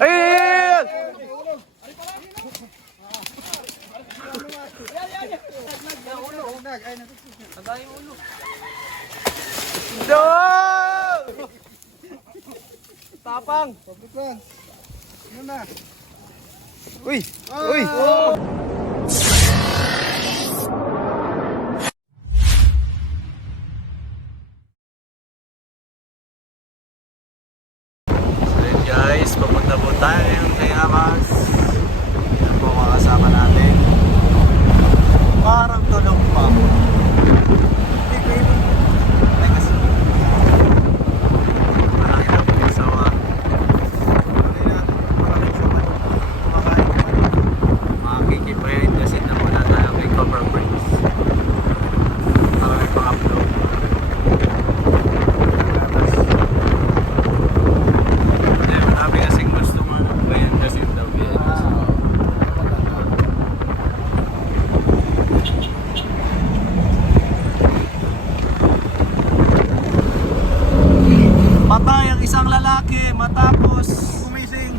Ayun! Tapang! Uy! Uy! Guys, papunta po tayo ngayon kay Amas. Yan po mga kasama natin. Parang tulong pa. Marami na po yung sawa. Makikipayin kasi na muna tayo kay Cover Bridge. Marami pang upload. Marami kasing gusto manubayan kasi daw yan. Patay ang isang lalaki matapos gumising.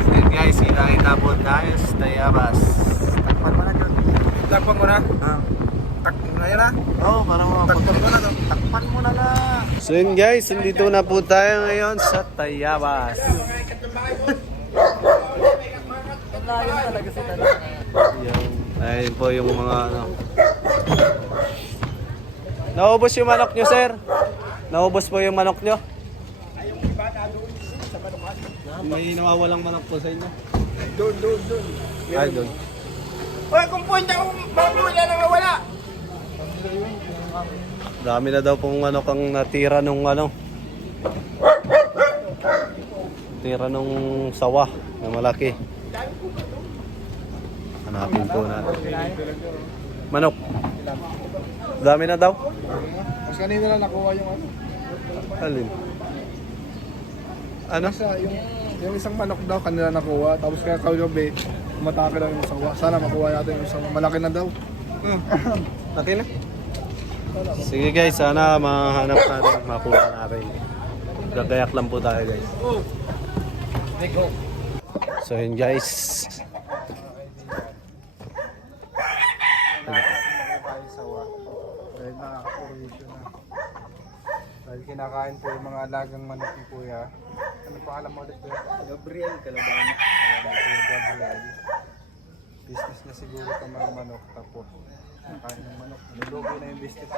So guys, kita po tayo sa Tayabas. Takpan mo na dyan. Takpan mo na? Takpan mo na yan, Oo, para takpan mo na lang. So yun guys, nandito na po tayo ngayon sa Tayabas. Ayun po yung mga ano. Naubos yung manok nyo, sir? Naubos po yung manok nyo? May nawawalang manok po sa inyo? Doon. Ay, doon. Oy, kung punta ko, bakit mo yan ang nawala? Dami na daw pong manok ang natira nung ano. Tira nung sawa na malaki. Hanapin po natin. Manok. Dami na daw. Mas kanina lang nakuha yung ano. Alin? Ano? Yung isang manok daw kanila nakuha. Tapos kaya kagabi, umatake lang yung sawa. Sana makuha natin yung sawa. Malaki na daw. Laki na. Sige guys, sana mahanap natin, makuha natin. Gagayak lang po tayo guys. So yun guys. Dahil nakaka-provision na. Dahil kinakain po yung mga alagang manok ni Kuya. Ano pa alam mo ulit ko? Gabriel Calabano. Gabriel. Business na siguro itong mga manok. Tapos nakain ng manok. Nilugi na yung business.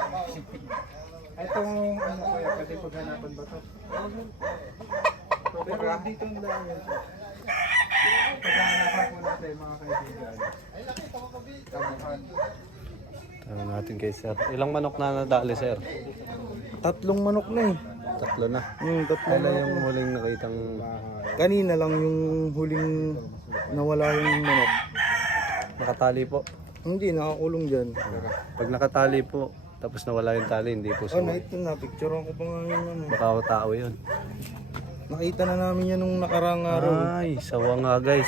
Itong ano Kuya, pwede paghanapan ba ito? Pero dito ang dami yan. Paghanapan po natin mga kaibigan. Tamuhan. Tanong natin kay sir. Ilang manok na nadali sir? 3 manok na eh. 3 na. Tatlo Kailan na. yung huling nakitang Kanina lang yung huling nawala yung manok. nakatali po? Hindi, nakakulong dyan. Pag nakatali po, tapos nawala yung tali, hindi po Oh, sawa. ito na, picturean ko pa nga yun. Ano. Baka tao yun. Nakita na namin yan nung nakarang araw. Ay, sawa nga guys.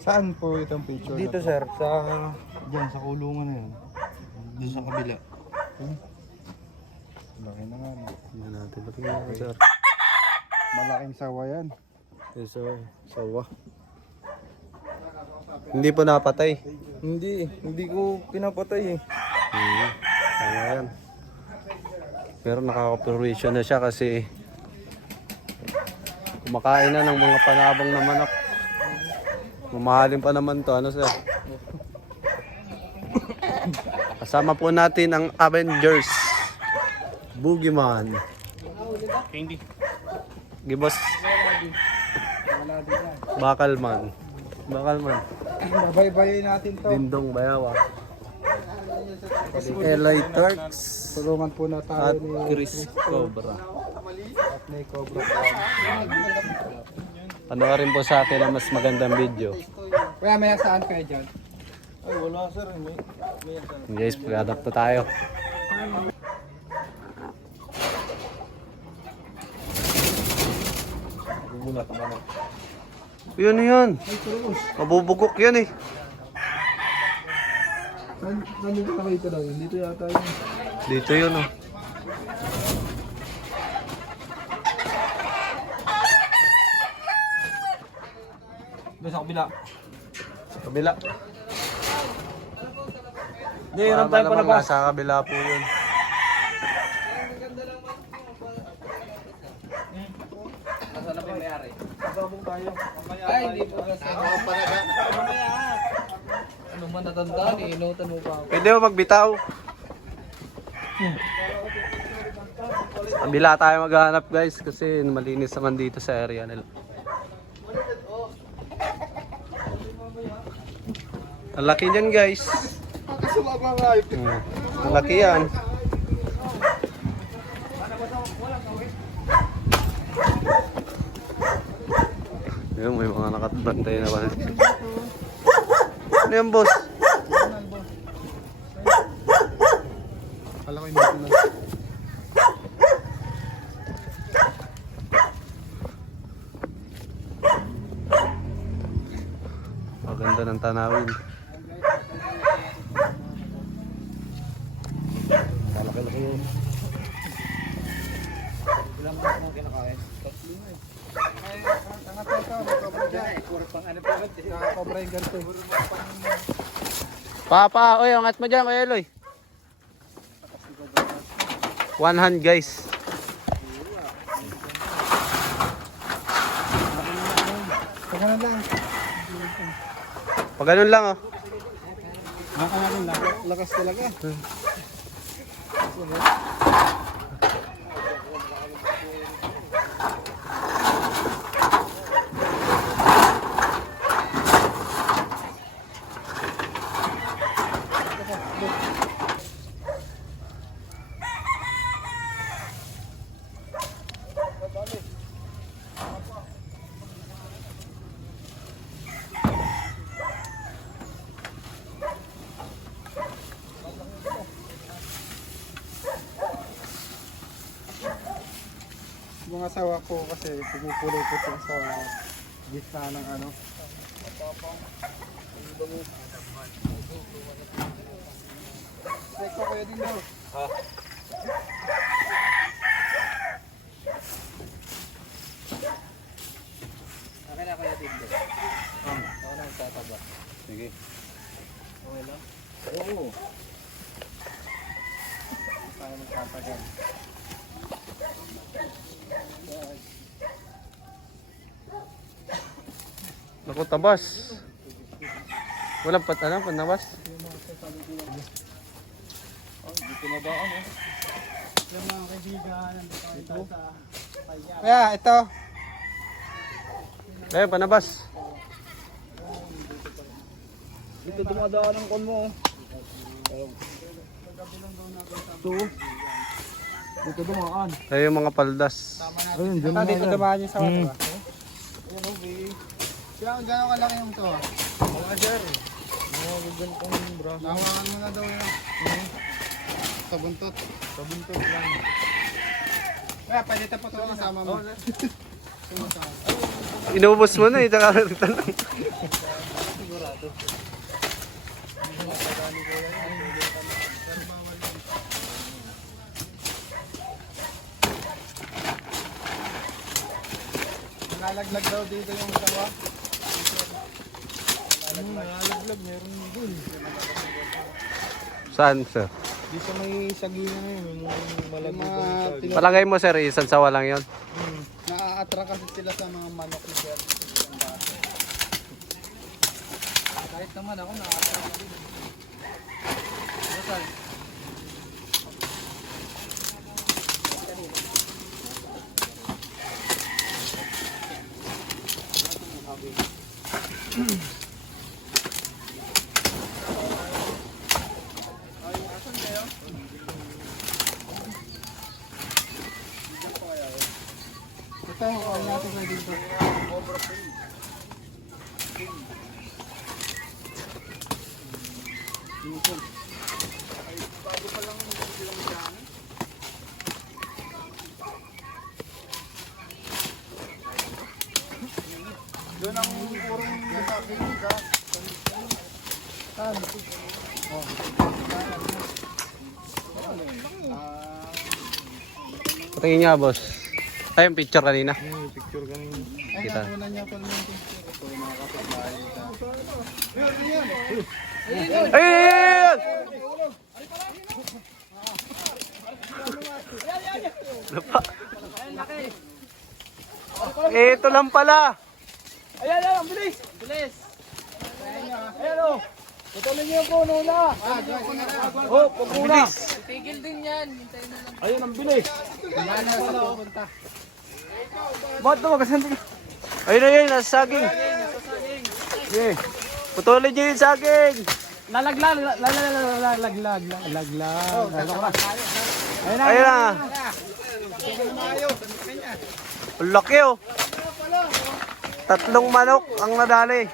Saan po itong picture? Dito sir, dyan sa kulungan na yan. Doon sa kabila. Laki na nga. No? Tingnan natin. Patingin natin sir. Malaking sawa yan. Yung sawa. Hindi po napatay. Hindi ko pinapatay eh. Tama yan. Pero nakaka-provision na siya kasi kumakain na ng mga panabang na manok. Mamahalin pa naman to. Ano sir? Kasama po natin ang Avengers. Boogeyman. Gibos. Bakalman. Babaybayin natin to. Dindong Bayawa. Eli Turks. Tulungan po na tayo At ni Chris Cobra. at ni Cobra. Panoorin po sa akin ang mas magandang video. Kuya, may saan kayo dyan? Ay, wala sir. Guys, pag-adapt na tayo. Yun. Mabubugok yan eh. Nandito nakita daw yun. Dito yata yun. Dito yun oh. Doon sa kabila. Sa kabila. Hindi, yun ang tayo Malamang palabas. nasa kabila po yun. Nasaan na pinayari? Sababong tayo. Ay, hindi po kasi. Ano man natandaan eh, inutan mo pa ako. Pwede mo magbitaw. Sa kabila tayo maghanap guys kasi malinis naman dito sa area nila. Ang laki niyan guys. Ang laki yan. Ayun, may mga nakatbantay na ba? Ano yan boss? Kala ko hindi na. Maganda ng tanawin. Kalaki-laki yun. Ilang mga mo kinakain? Tatlo na eh. Ay, tanga pa ito. Cobra dyan. Puro pang ano pa. Cobra yung ganito. Papa, oy, angat mo dyan, Kuya Eloy. 100 guys. Pagkanan lang. Pag ganun lang oh. Nakakanan lang. Lakas talaga. Mga asawa ko kasi pumupulupot yung sa gitna ng ano. Check ko kayo din daw. Akin na kaya din daw. Ako na magtataba. Sige. Okay lang? Oo. Tayo magtatagal. Naku, tabas. Walang panabas. Dito na ba ano? Yung mga kaibigan, ito. Kaya, ito. Eh, panabas. Dito dumadaan ang kon mo. Ito. Dito dumaan. Tayo yung mga paldas. Ayun, dyan na Dito yan. dumaan yung sawa, diba? Ayan, okay. Kaya gano'n kalaki yung to. Mga sir. Mga ganitong braso. Nahawakan mo na daw yun. Sa buntot. Sa buntot lang. Kaya, pwede ito po ito kasama mo. Inubos mo na eh. Tanong. Sigurado. Nalalaglag daw dito yung sawa. Nalalaglag, meron dun. Saan, sir? Di sa may sagina na yun, yung malagay. Palagay mo, sir, isang sawa lang yun. Na-attract kasi sila sa mga manok ni Sir. Kahit naman ako na-attract din. Nasaan? Ito, call natin kayo dito. Doon ang purong nasa clinic ha. Saan? Oh. Patingin nga, boss. Ay, yung picture kanina. Picture kanina. Kita. Una niya pala mo ito. Ito yung mga kapitbahay dito. Ayun! Lapa. Ito lang pala. Ayan, ayan, bilis! Bilis! Ayan o! Patuloy niyo yung puno na! Oh, pagmuna! Tigil din yan. Hintayin na lang. Ayun, ang bilis! Ayan na sa pupunta. Ba't ito? Kasan din? Ayun, ayun, nasa saging. Okay. Putulin niyo yung saging. Lalaglag! Lalaglag! Ano ka na? Ayun na! Ayun na. Ang laki oh. 3 manok ang nadali.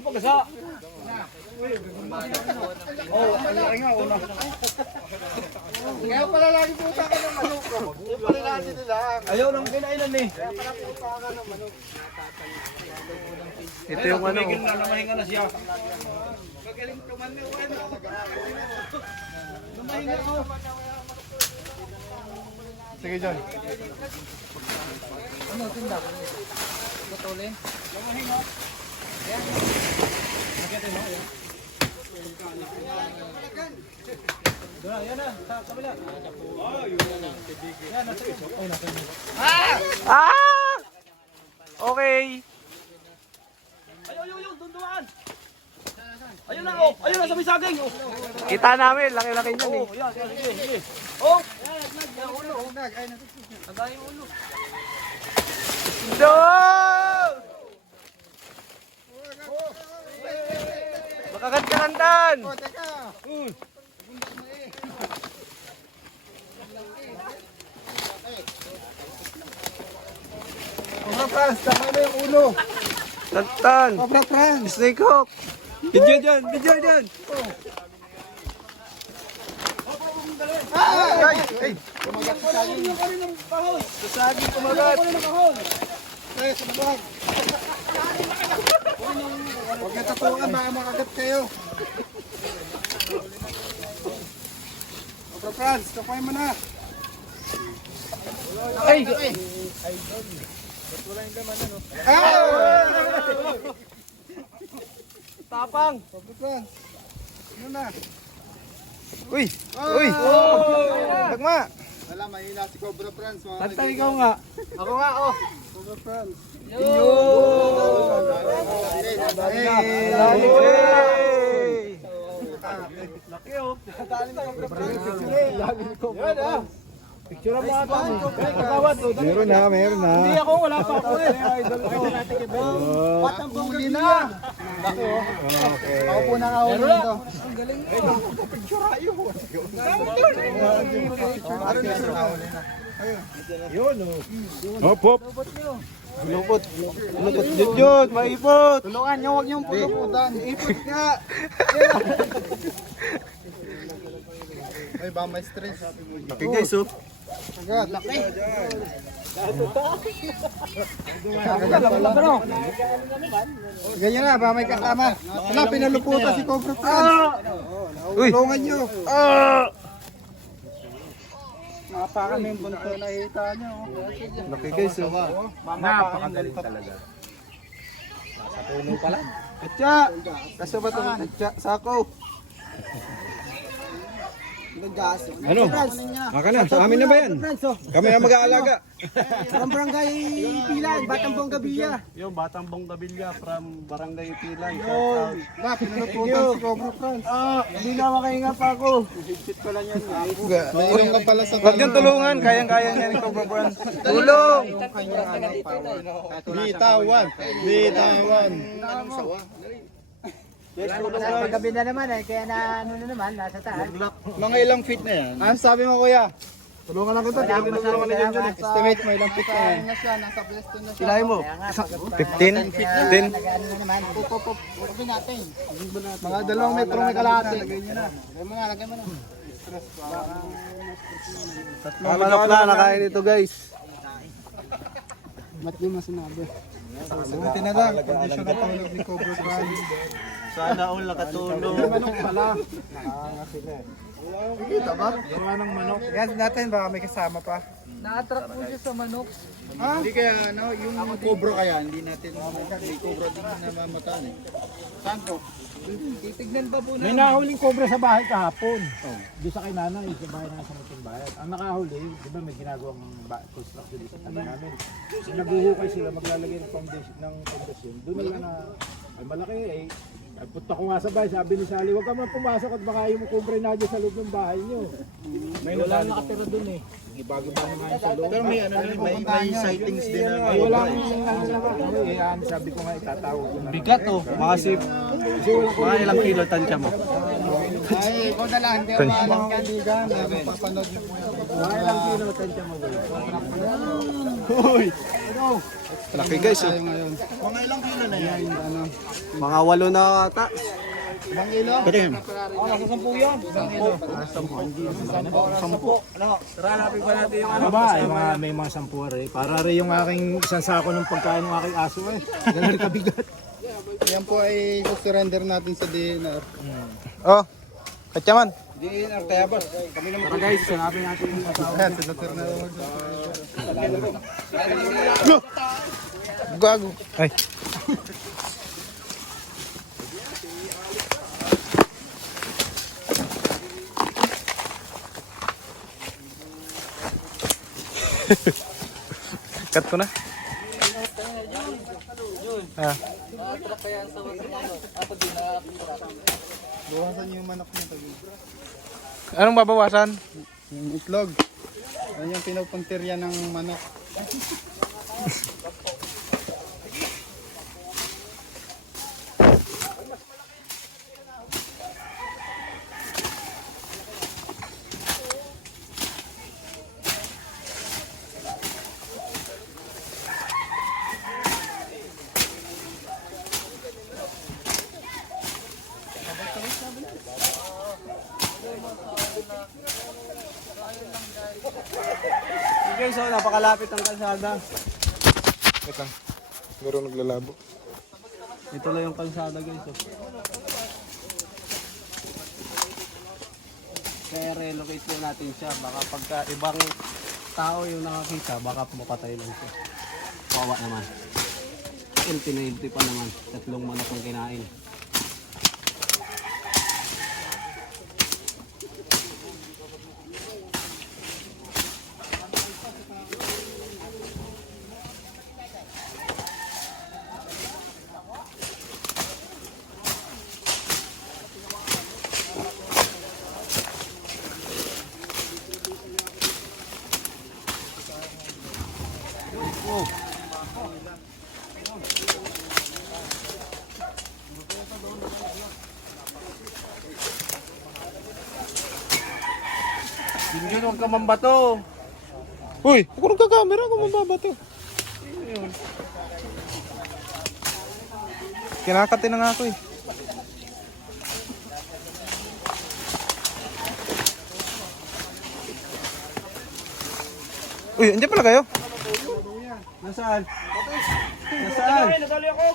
Pagkasa! Oh, ay nga, una. Kaya pala lagi puta ka ng manok. Yung pala lagi nila. Ayaw nang kinailan eh. Kaya pala puta ka ng manok. Ito yung ano. Tumigil na, namahinga na siya. Magaling tumanyo. Namahinga ko. Sige, John. Ano, tindak? Putulin? Ah! Okay. Ayun, dunduan. Ayun na, oh. Ayun na, sa may saging. Oh. Kita namin, laki-laki niyan eh. Oh, yan, sige. Oh! Ulo. Tagay yung ulo. No! Makakantarantan! Oh, teka. Cobra Franz, tama na yung ulo. Tantan! Cobra Franz. Snake Hawk! Video dyan! Video dyan! Ay! Kumagat sa saging. Sa saging kumagat. Ay, sa babag. Huwag na tatuan, baka makagat kayo. Cobra Franz, kapay mo na. Ay! Tapang! Cobra Franz. Ano na? Uy! Uy! Tagma! Wala, mahina si Cobra Franz. Tantay ikaw nga. Ako nga, oh. Cobra Franz. Laki, oh. Picture mo ata. Meron na. Hindi ako, wala pa ako eh. Idol ko. Batang bunggi na. Laki, oh. Ako po nakahuli nito. Ang galing mo. Picture ayo. Hop, hop. Lupot. Jud, maipot. Tulungan niyo, huwag niyong puluputan. Ipot nga. Ay, ba may stress? Okay guys, oh. Agad. Laki. Ganyan na, ba may kasama. Wala, pinaluputan si Cobra Franz. Uy! Tulungan niyo. Mapakan na yung bunto na hita niyo. Laki guys, oh. Napakagaling talaga. Sa puno pa lang. Katya! Kaso ba ito? Katya, sako. Ano? Maka na, sa amin na ba yan? Kami na mag-aalaga. From Barangay Pilan, Batang Bonggabiya. Yung Batang Bonggabilya from Barangay Pilan. Wala, pinuluputan si Cobra Franz. Hindi na makahinga pa ako. Higpit pala niyan. Mayroon ka pala sa Huwag niyong tulungan, kayang-kaya niya ni Cobra Brand. Tulong! Bitawan! Bitawan! Paggabi na naman eh. Kaya na ano na naman. Nasa taas. Mga ilang feet na yan? Ano sabi mo kuya? Tulungan lang kita, Wala akong tinutulungan na dyan dyan eh. Estimate mo ilang feet na yan. Nasa pwesto na siya. Ilahin mo. 15? 10? Nag-ano na naman. Sabi natin. Mga 2 metro may kalahati. Lagay nyo na. Lagay mo na. Manok na, nakain ito guys. Ba't di mo sinabi? Buti na lang, kondisyon na tulog ni Cobra Kai. Sana all nakatulong. Manok pala. Nakanga sila eh. Kita ba? Gawa ng manok. Yan natin, baka may kasama pa. Na-attract po siya sa manok. Hindi kaya ano, yung Cobra kaya, hindi natin may Cobra din na mamataan eh. Saan po? Titignan pa po May nahuling cobra sa bahay kahapon. Doon sa kay nanay, sa bahay na sa Muting Bayan. Ang nakahuli, di ba may ginagawang construction dito sa tabi namin. So, naguhukay sila, maglalagay ng foundation. Doon nila na, ay malaki eh. Ay punta ko nga sa bahay, sabi ni Sally, huwag ka man pumasok at baka yung cobra na dyan sa loob ng bahay nyo. May wala nakatira doon eh. Ibago-bago nga yung sa loob. Pero may ano, may sightings din na. Ay wala nang sabi ko nga itatawag ko na. Bigat oh, makasip. Mga ilang kilo tansya mo. Ay, ikaw na lang, hindi ako maalam kaibigan. Papanood niyo po yan. Wala lang kilo, tansya mo ba? Uy! Laki guys oh. Mga ilang kilo na yan? Ano? Mga 8 na ata. Ibang kilo? Pwede yun. Nasa 10 yan. Ano ba? Ay, may mga sampuar eh. Para rin yung aking isang sako ng pagkain ng aking aso eh. Ganun kabigat. Yan po ay surrender natin sa DNR. Oh, katyaman. DNR, kaya boss. Kami naman. Tara guys, hanapin natin yung asawa. Ayan, senator na Gago. Ay. Cut ko na. Ah. Bawasan niyo yung manok niya. Anong babawasan? Yung itlog. Yan yung pinupuntirya ng manok. Guys, oh, napakalapit ng kalsada. Wait lang. Siguro naglalabo. Ito lang yung kalsada guys. Oh. Kaya relocate po natin siya. Baka pagka ibang tao yung nakakita, baka mapatay lang siya. Kawawa naman. Empty na empty pa naman. 3 manok ang kinain. Hindi huwag ka mambato. Uy, ako nagka-camera, ako mababato. Kinakati na nga ako eh. Uy, andiyan pala kayo? Nasaan? Nasaan? Nadali ako.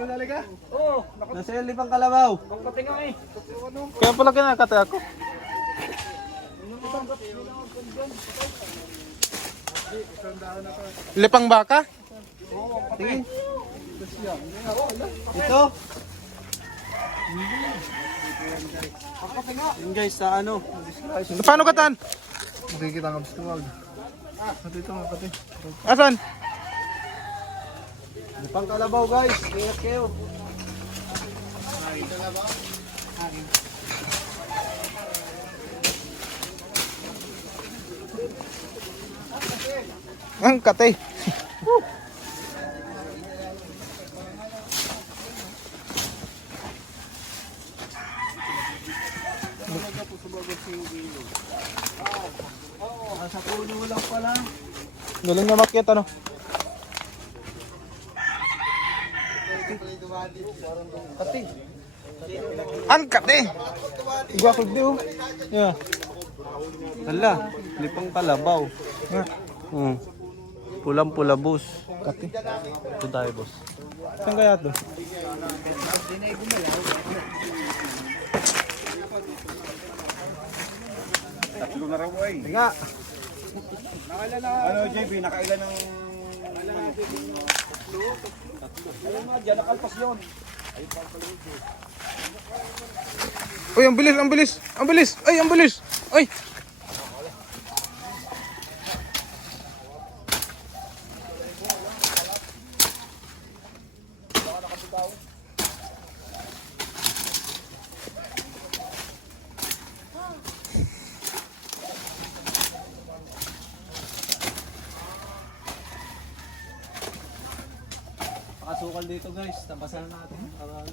Nadali ka? Oo. Nasa yung lipang kalabaw. Nakatinga eh. Kaya pala kinakati ako. Lipang baka? Tingin. Ito. Yun guys, sa ano? Paano katan? Makikita nga gusto wag. Ito nga pati. Asan? Lipang kalabaw guys. Ingat kayo. Ang kate. Nasa puno lang pala. Galing na makit ano? Pati. Ang kate. Igwa ko di oh. Yeah. Hala, lipang kalabaw. Yeah. Hmm. Pulang-pula, boss. Kati. Ito tayo, boss. Saan kaya to? Tatlo na raw ay. Nga. Ano JB, nakailan ng... Diyan nakalpas yun. Uy, ang bilis, ang bilis! Ang bilis! Ay, ang bilis! Ay! Pakasukal dito, guys. Tabasan natin. Para...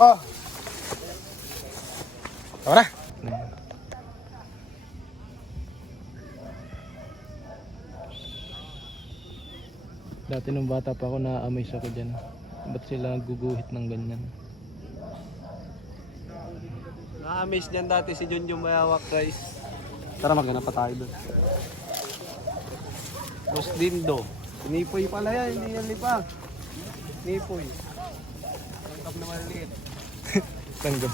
Oh! Tara! Dati nung bata pa ako, na-amaze ako dyan. Ba't sila guguhit ng ganyan? Na-amaze niyan dati si Junjun Mayawak, guys. Tara, maghanap pa tayo doon. Boss Dindo. Nipoy pala yan, hindi yan lipa. Nipoy. Tangkap na maliliit. Langgam.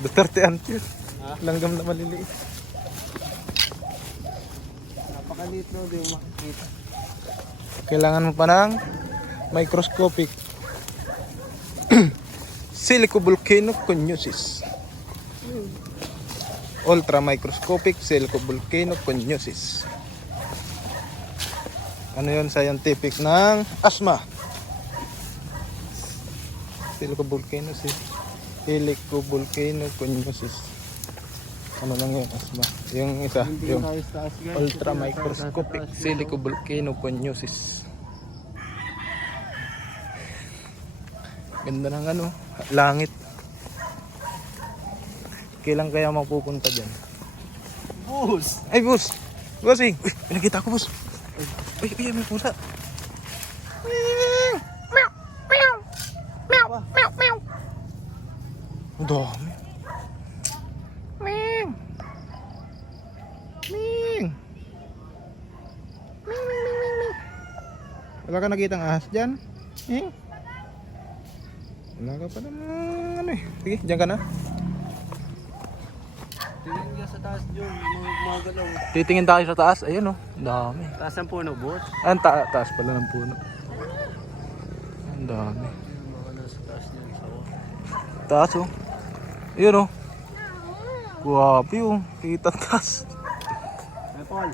Duterte Antius. Ha? Langgam na maliliit. Napakaliit no, di mo makikita. Kailangan mo pa ng microscopic silicovolcanoconiosis. Ultra microscopic silicovolcanoconiosis. Ano yun? Scientific ng asthma. Silicovolcanosis. Silicovolcanoconiosis. Ano lang yun? Asthma. Yung isa, yung ultra microscopic silicovolcanoconiosis. Ganda ng ano, langit. Kailan kaya mapupunta dyan? Boss! Ay, boss! Bossing! Uy, may nakita ko, boss! Uy, uy, may pusa! Ang dami! Ming! Ming! Ming, ming, ming, ming, ming! Wala ka nakitang ahas dyan? Ming? Wala ka pa naman ano eh. Sige, dyan ka na. Tingin ka sa taas, Jun. Mga galaw. Titingin tayo sa taas. Ayun oh. Ang dami. Taas ang puno, boss. Ang taas pala ng puno. Ang dami. Mga nasa taas niyan. Taas oh. Ayun oh. Guwapi oh. Kita taas. Hey, Paul.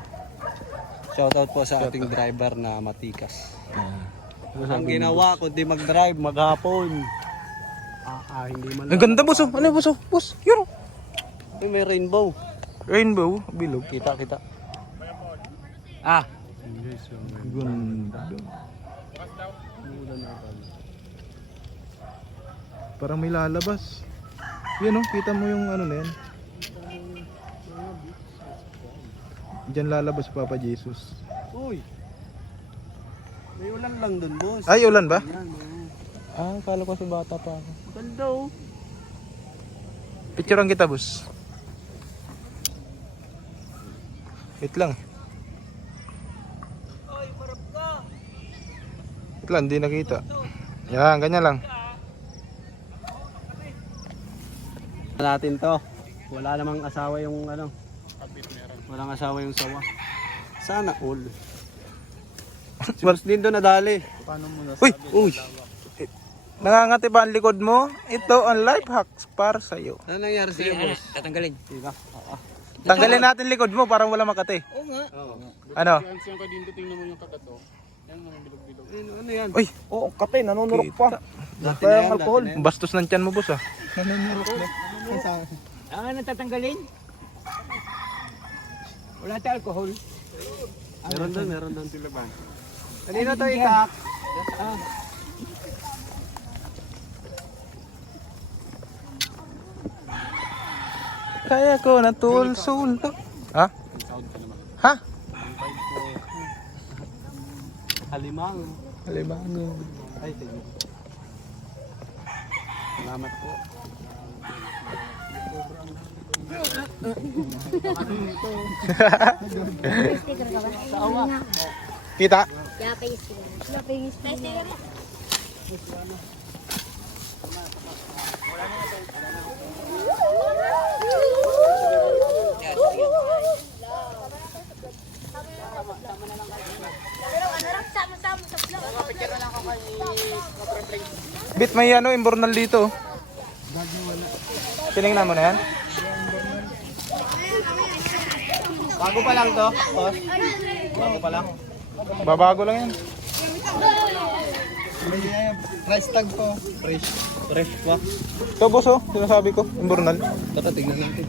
Shoutout po sa ating driver na matikas. Ang ginawa, kundi mag-drive, maghapon. Hindi man Ang ganda boss oh. Ano boss oh? Boss. Yun oh. May rainbow. Rainbow. Bilog. Kita. Ganda. Parang may lalabas. Yan oh. Kita mo yung ano na yan. Diyan lalabas Papa Jesus. Uy! May ulan lang dun, boss. Ay, ulan ba? Yan, Ah, kala ko si bata pa ako. Ganda, oh. Picturean kita, boss. Wait lang. Wait lang, hindi nakita. Yan, ganyan lang. Natin to. Wala namang asawa yung ano. Walang asawa yung sawa. Sana all. Si Boss Dindo nadali. Uy! Uy! Nangangati ba ang likod mo? Ito ang life hacks para sa'yo. Ano nangyari sa'yo, boss? Tatanggalin. Diba? Tanggalin natin likod mo para wala makate. Oo. Ano? Ano yan? Uy, Oo, kate, nanunurok pa. Dati Kaya na ang yan, alcohol. dati na yan. bastos ng tiyan mo, boss ah. Ano tatanggalin? Wala tayong alcohol. Meron doon. Kanino to itak? Kaya ko natulsul. Ha? Ha? Halimang. Alimango. Ay, sige. Salamat po. Sticker ka ba? Kita? Yeah, pay sticker. Yeah, pay sticker. Bit, may ano, imbornal dito. Tinignan mo na yan? Bago pa lang to, boss. Bago pa lang. Babago lang yan. Price tag to. Fresh pa. Ito, boss oh, sinasabi ko, imbornal. Tara, tignan natin.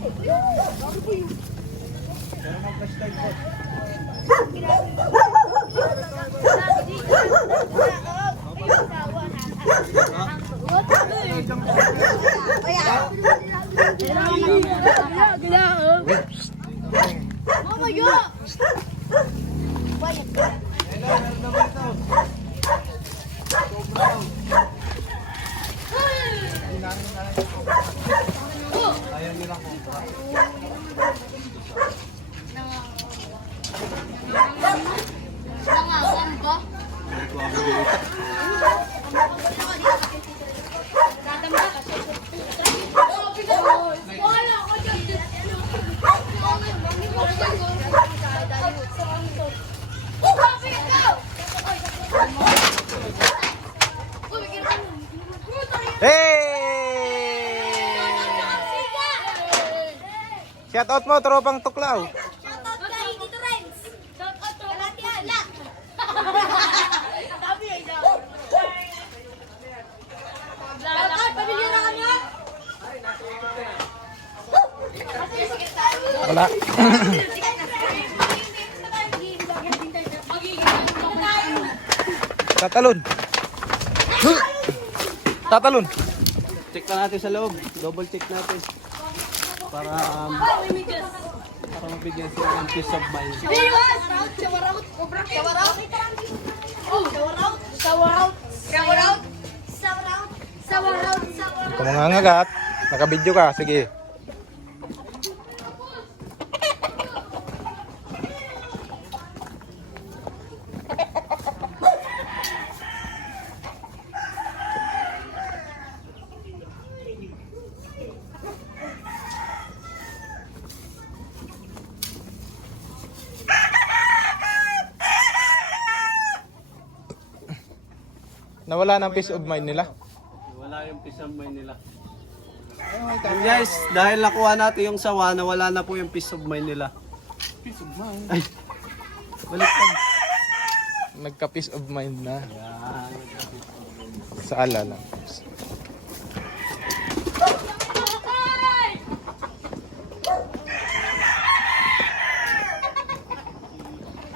Hey! Shout out mo, tropang tuklaw. Shoutout kay Tito Renz. Shoutout to Kalatian. Sabi ay daw. Shoutout, pamilya na kami. Wala. Tatalon. Tatalon. Check pa natin sa loob. Double check natin. Para mabigyan sila ng peace of mind. Shower out. Shower out. Shower out. Shower out. Shower out. Shower out. Shower out. Kung mangangagat, nakabidyo ka, sige. Nawala ng peace of mind nila. Wala yung peace of mind nila. And guys, dahil nakuha natin yung sawa, nawala na po yung peace of mind nila. Peace of mind? Ay, baliktad. Nagka-peace of mind na. Yan. Sa alala.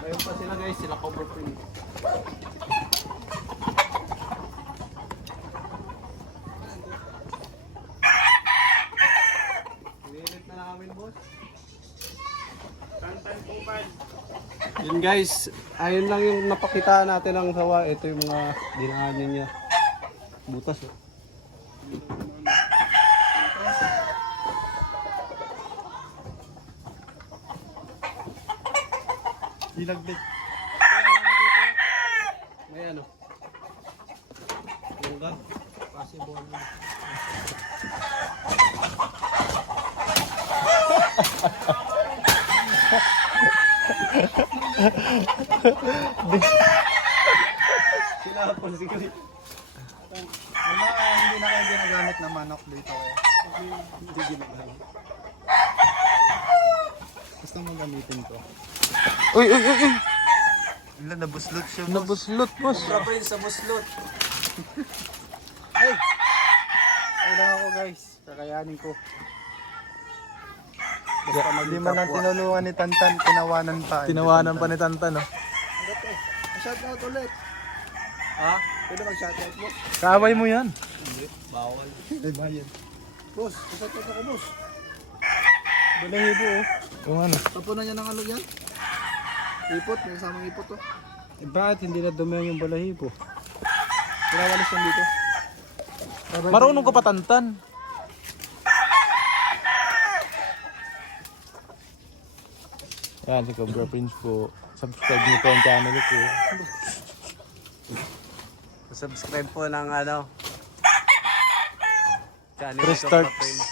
Ayun pa sila guys, sila cover print. Nilit na namin, boss. Yun guys, ayun lang yung napakita natin ng sawa. Ito yung mga dinaanin niya. Butas oh. Dilagdag. May ano? Yung gun? Possible na. Sila po siguro. Hindi na kayo ginagamit na manok dito. Hindi ginagamit. Basta mo gamitin ko. Uy, uy, uy, uy. Wala, nabuslot siya. Nabuslot, boss. Grabe sa buslot. Kailangan ako guys. Kakayanin ko. Basta hindi man lang tinulungan ni Tantan, tinawanan pa. Tinawanan pa ni Tanta, no? Shoutout ulit. Ha? Pwede mag-shoutout mo? Kaaway mo yan. Bawal. Ay, bayan. Boss, shoutout ako boss. Balahibo oh. Yung ano? Tapunan niya ng ano yan? Ipot, may kasamang ipot oh. Eh bakit hindi na dumihan yung balahibo? Pinawalis yan dito. Marunong ka pa Tantan. Yan, si Cobra Prince po. Subscribe niyo po ang channel ko. Subscribe po ng ano. Channel Chris ko, Starks. Prince.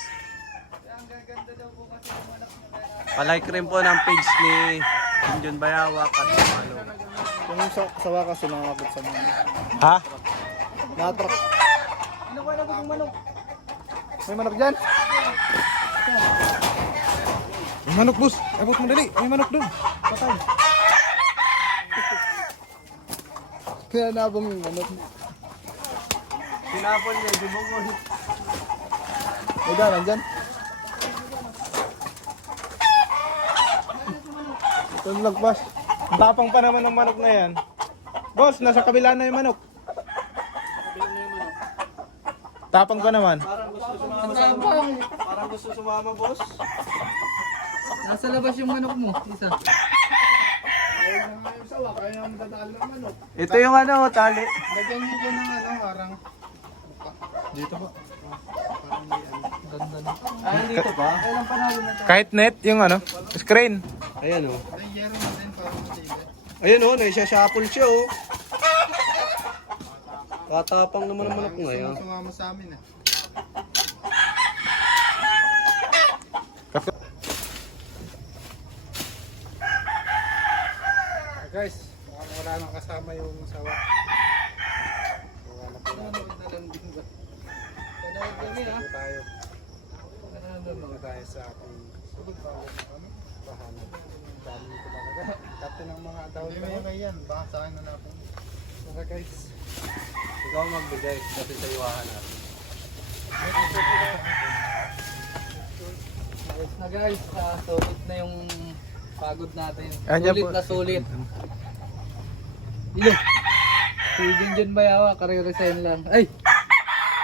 Palike rin po ng page ni Junjun Bayawak at ano. Yung sawa kasi nakakapit sa mga. Ha? Natrak. May manok dyan? May manok, boss. Abot mo dali. May manok doon. Patay. Kaya nabong yung manok. Sinapon niya, di ba mo? May dalan dyan? Ito nalagpas. Ang tapang pa naman ng manok na yan. Boss, nasa kabila na yung manok. Tapang pa naman. Parang gusto sumama, boss. Nasa labas yung manok mo, isa. Ito yung ano, tali. Lagyan mo dyan ng ano, parang. Dito po. Ah, dito pa? Kahit net, yung ano, screen. Ayan o. Ay, yero mo din para matibay. Ayan o, naisya-shuffle siya o. Katapang naman ang manok ngayon. Sumama sa amin eh. Guys, mukhang wala nang kasama yung sawa. Wala na po natin. Basta po tayo. Basta tayo sa ating bahanan. Dami ko talaga. Kapte ng mga tawag tayo. Hindi yan, baka sa akin na natin. Okay guys. Ikaw magbigay kasi sa iwahan natin. Ayos na guys, sulit na yung pagod natin. Ayan Sulit po. na sulit. Ilo! Si Junjun Bayawa, kare-resign lang. Ay!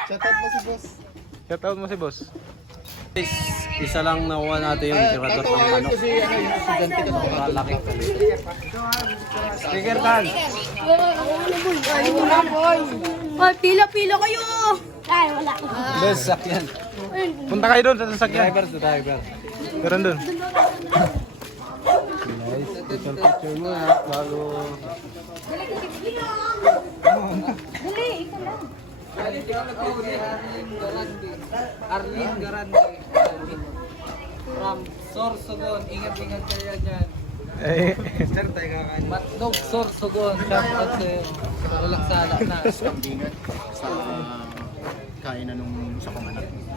Shoutout mo si boss. Shoutout mo si boss. Guys, isa lang nakuha natin yung tirador ng manok. Kasi ano yung estudyante ka Sobrang laki. Sticker tag. Ay, pila-pila kayo. Ay, wala. Best sakyan. Punta kayo doon sa sasakyan. Driver to driver. Meron doon. Guys, isang picture mo ha, bago... Dali, ikaw lang. Arlene Garande. From Sorsogon. Ingat-ingat kayo dyan. Eh, Matnog Sorsogon. Shout out sa'yo. Walang sala na.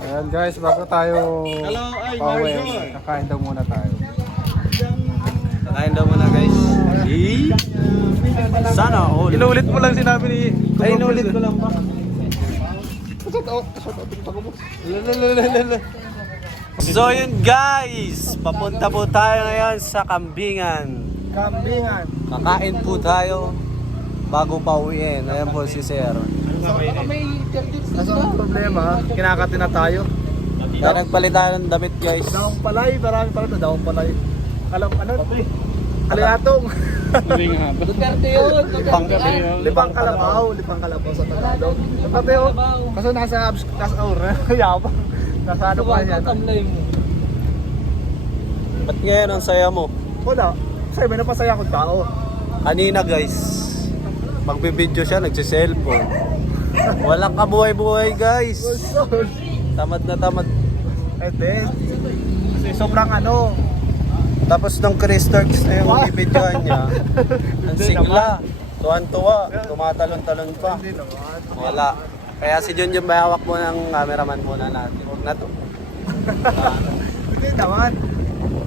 Ayan guys, bago tayo pauwi, kakain daw muna tayo. Kakain daw muna guys. Sana all. inulit mo lang sinabi ni... Ay, inulit ko lang ba? So yun guys, papunta po tayo ngayon sa Kambingan. Kambingan. Kakain po tayo bago pauwiin. Ayan po si Sir. Nasa ang problema, kinakati na tayo. Kaya nagpalit tayo ng damit guys. Daong palay, marami pala ito, daong palay. Alam, ano? Kalayatong. Duterte yun. Lipang kalabaw sa Tagalog. Sabi oh, kasi nasa aura, yabang. Nasa ano pa yan. Tamlay mo. Ba't ngayon ang saya mo? Wala, kasi may napasaya akong tao. Kanina guys, magbibideo siya, nagsiselfone. Walang kabuhay-buhay guys. Tamad na tamad. Ete, kasi sobrang ano. Tapos nung Chris Starks na yung ibidyohan niya, ang sigla, tuwan-tuwa, tumatalon-talon pa. Hindi naman. Wala. Kaya si Junjun Bayawak mo ng cameraman muna natin. Huwag na to. Hindi naman.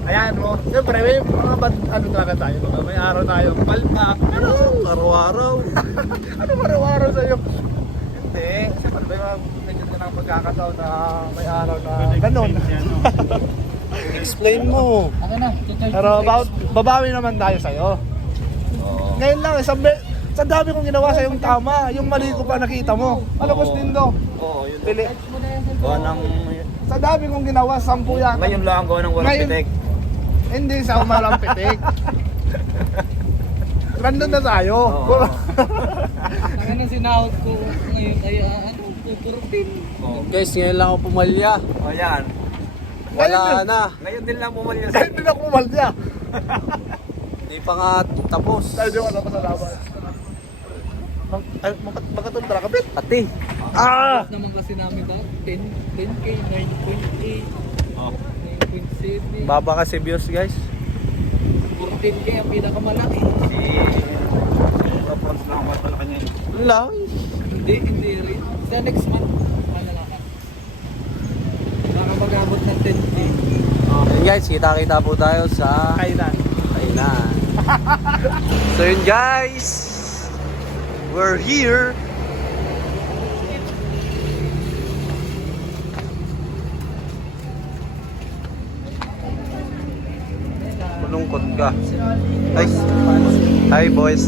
Ayan mo. Siyempre, may mga ano talaga tayo. May araw tayo. Palpa. Pero, Araw-araw. ano araw-araw sa'yo? Hindi. Siyempre, may mga medyo ka ng pagkakataon na may araw na ganun. Explain mo. Ako na. Pero babawi naman tayo sa'yo. Ngayon lang, sa dami kong ginawa sa yung tama. Yung mali ko pa nakita mo. Ano boss Dindo? Oo, yun. Pili. Gawa ng... Sa dami kong ginawa, 10 yata. Ngayon lang gawa ng walang Ngayon- pitik. Hindi sa umalang pitik. Nandun na tayo. Oo. Ang anong sinahod ko ngayon ay kukurtin. Guys, ngayon lang ako pumalya. O yan. Wala na. Ngayon din lang pumalya Dahil din ako umalya. Hindi pa nga tapos. Dahil di ako napasalamat. Magkatong trakabit. Pati. Ah! Naman kasi namin ba? 10K, 9.8, 9.7, Baba kasi views guys. 14K ang pinakamalaki. Tapos na ako pala kanya. Lang. Hindi rin. Sa next month, malalakas. Baka mag-abot ng 10K. Yun guys, kita-kita po tayo sa Kailan? Kainan. So yun guys, we're here. Malungkot ka. Ay, hi boys.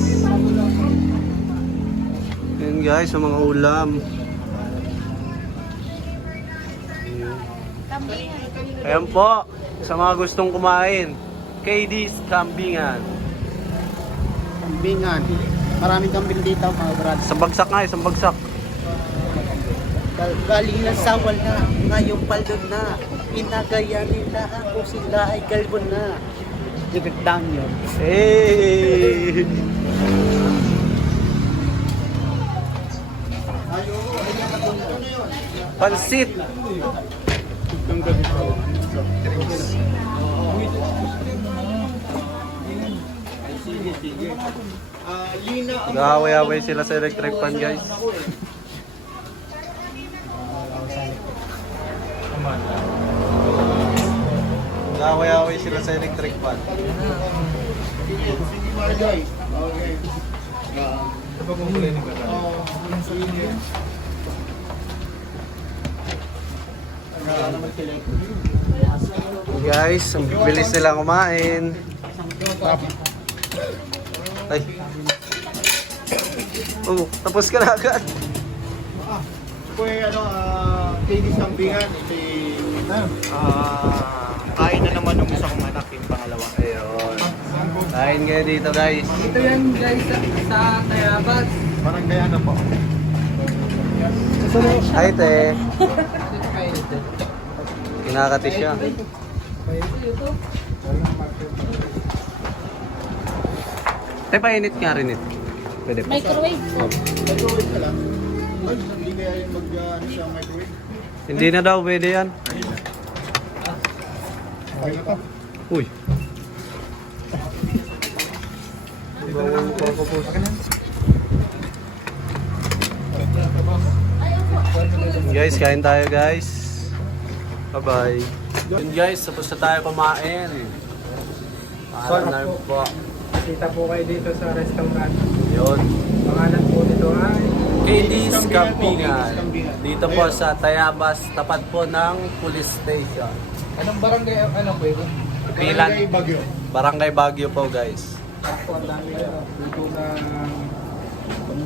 Yun guys, ang mga ulam. Ayan po, sa mga gustong kumain, KD's Kambingan. Kambingan. Maraming kambing dito mga brad. Isang bagsak nga, isang bagsak. Galing na sa wala, ngayong paldo na. Inagaya nila ako, sila ay galbo na. Digagdang yun. Hey! Pansit! Nag-away-away sila sa electric fan guys. Nag-away-away sila sa electric fan. Guys, ang bilis nila kumain. Ay. Oh, tapos ka na agad. Kuya, KD's Kambingan. Kain na naman ng isa kong anak, yung pangalawa. Ayun. Kain kayo dito guys. Ito yan guys sa Tayabas. Parang kaya na po. Hi te. Kinakati siya. Te, painit nga rin ito. Pwede pa. Microwave. Microwave ka lang. Ay, hindi kaya yung siya microwave. Hindi na daw, pwede yan. Okay na to. Uy. Bawang ko po. Guys, kain tayo guys. Bye-bye. Yun guys, tapos na tayo kumain. Paalam na rin po. Kita po kayo dito sa restaurant. Yun. Pangalan po nito ay KD's Kambingan. Dito po sa Tayabas, tapat po ng police station. Anong barangay, ano po yun? Pilan. Bagyo. Barangay Baguio po guys. po ang dami dito sa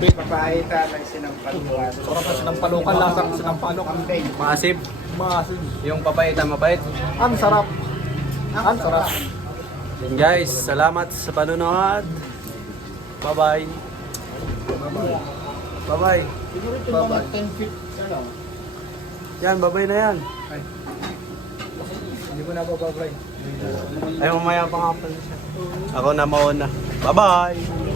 papahita ng sinampalukan. Parang pa sinampalukan, lasang sinampalok. Maasip. Masin. Yung papaitan mapait. Ang sarap. Ang sarap. Yun guys, salamat sa panonood. Bye-bye. Bye-bye. Bye-bye. 10 feet. Yan, bye-bye na yan. Hindi ko na bababay. Ay, mamaya pa nga pala siya. Ako na mauna. Bye-bye.